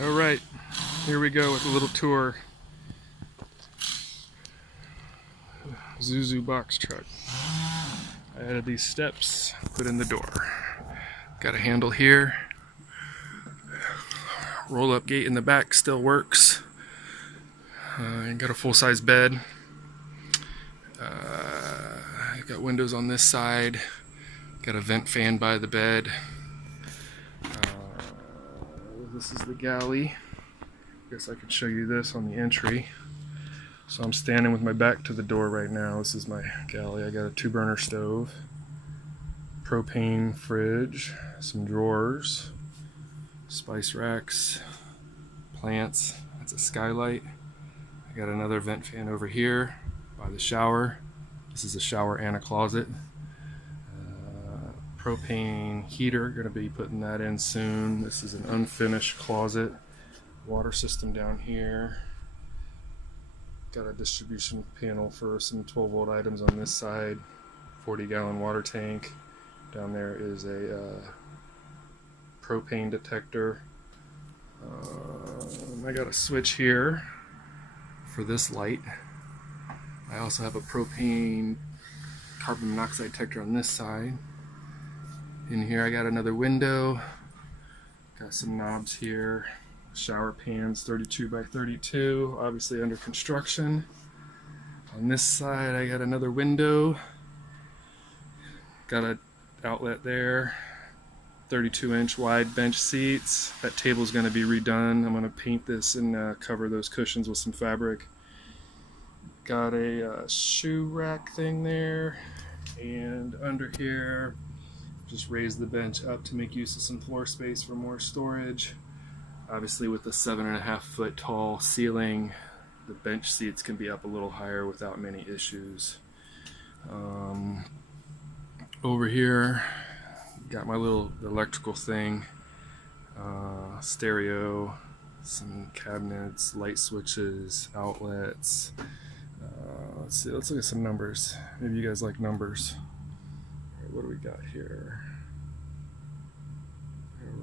Alright, here we go with a little tour. Isuzu box truck. I added these steps, put in the door. Got a handle here. Roll up gate in the back still works. Got a full-size bed. Got windows on this side. Got a vent fan by the bed. This is the galley. Guess I could show you this on the entry. So I'm standing with my back to the door right now. This is my galley. I got a 2-burner stove, propane fridge, some drawers, spice racks, plants. That's a skylight. I got another vent fan over here by the shower. This is a shower and a closet. Propane heater, gonna be putting that in soon. This is an unfinished closet. Water system down here. Got a distribution panel for some 12-volt items on this side. 40-gallon water tank. Down there is a propane detector. I got a switch here for this light. I also have a propane carbon monoxide detector on this side. In here I got another window. Got some knobs here. Shower pans 32 by 32, obviously under construction. On this side I got another window. Got an outlet there. 32-inch wide bench seats. That table's going to be redone. I'm going to paint this and cover those cushions with some fabric. Got a shoe rack thing there. And under here, just raise the bench up to make use of some floor space for more storage. Obviously with the 7.5 foot tall ceiling, the bench seats can be up a little higher without many issues. Over here, got my little electrical thing, stereo, some cabinets, light switches, outlets. Let's see, let's look at some numbers. Maybe you guys like numbers. What do we got here?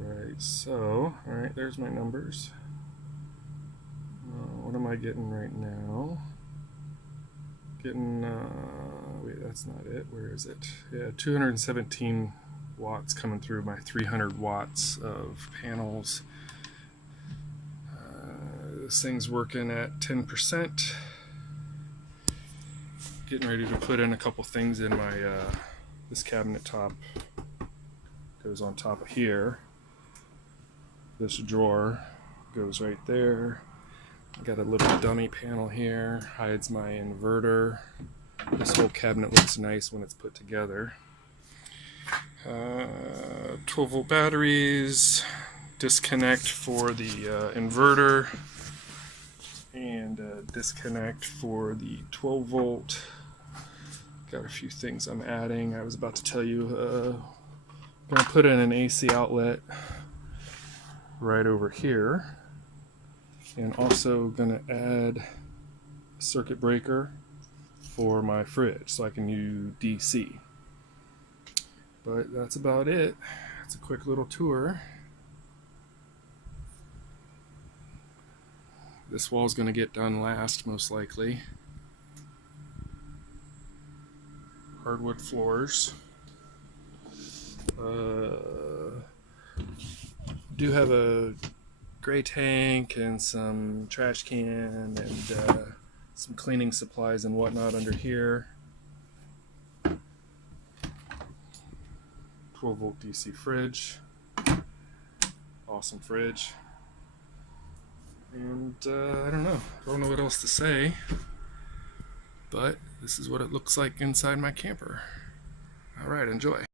Alright, so, alright, there's my numbers. What am I getting right now? Getting, wait, that's not it. Where is it? Yeah, 217 watts coming through my 300 watts of panels. This thing's working at 10%. Getting ready to put in a couple things in my, this cabinet top goes on top of here. This drawer goes right there. I got a little dummy panel here, hides my inverter. This whole cabinet looks nice when it's put together. 12-volt batteries, disconnect for the inverter, and disconnect for the 12-volt. Got a few things I'm adding. I was about to tell you, I'm going to put in an AC outlet right over here, and also going to add a circuit breaker for my fridge so I can use DC. But that's about it. It's a quick little tour. This wall's going to get done last, most likely. Hardwood floors. Do have a gray tank and some trash can and some cleaning supplies and whatnot under here. 12-volt DC fridge. Awesome fridge. And I don't know what else to say, but this is what it looks like inside my camper. Alright, enjoy.